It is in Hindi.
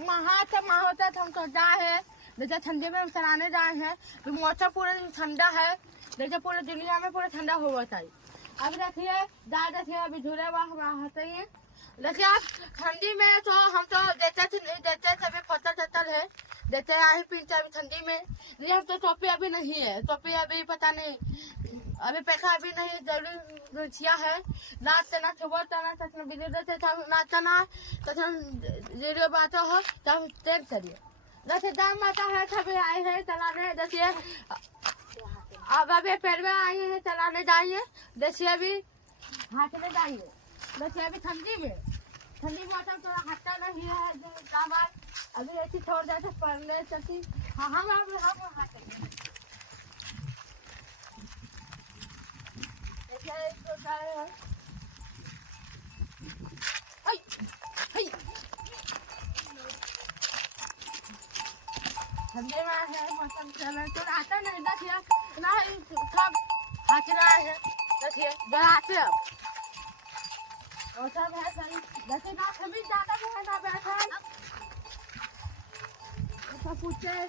वहाँ से वहाँ होता हम तो जाए है, जैसे ठंडी में चलाने जाए हैं तो मौसम पूरा ठंडा है, जैसे पूरे दुनिया में पूरा ठंडा हुआ चाहिए। अब देखिए ज़्यादा देखिए अभी झूले वहाँ होते ही देखिए आप ठंडी में तो हम तो देते सभी फसल चतल है देते आए पीते अभी ठंडी में। ये हम तो टोपी अभी नहीं है, टोपी अभी पता नहीं अभी पैसा अभी नहीं जरूरी रुचिया है। नाचना सुबह तना तथा वीडियो देते नाचना तथा वीडियो बात हो तब तेज करिए। जैसे दाम आता है सभी आए हैं चलाने, देखिए अब अभी पेड़ में आए हैं चलाने जाइए, देखिए अभी हाथ में जाइए। देखिए अभी ठंडी मौसम थोड़ा हटता नहीं है जो सामान अभी ऐसी छोड़ देते पढ़ने चलती। हाँ हम हाथ ठंडे में है मौसम चल तो आता नहीं देखिए ना सब हाथ रहा है, देखिए बढ़ाते अब और सब है सही। देखिए ना कभी ज्यादा है ना बैठा सब पूछते हैं।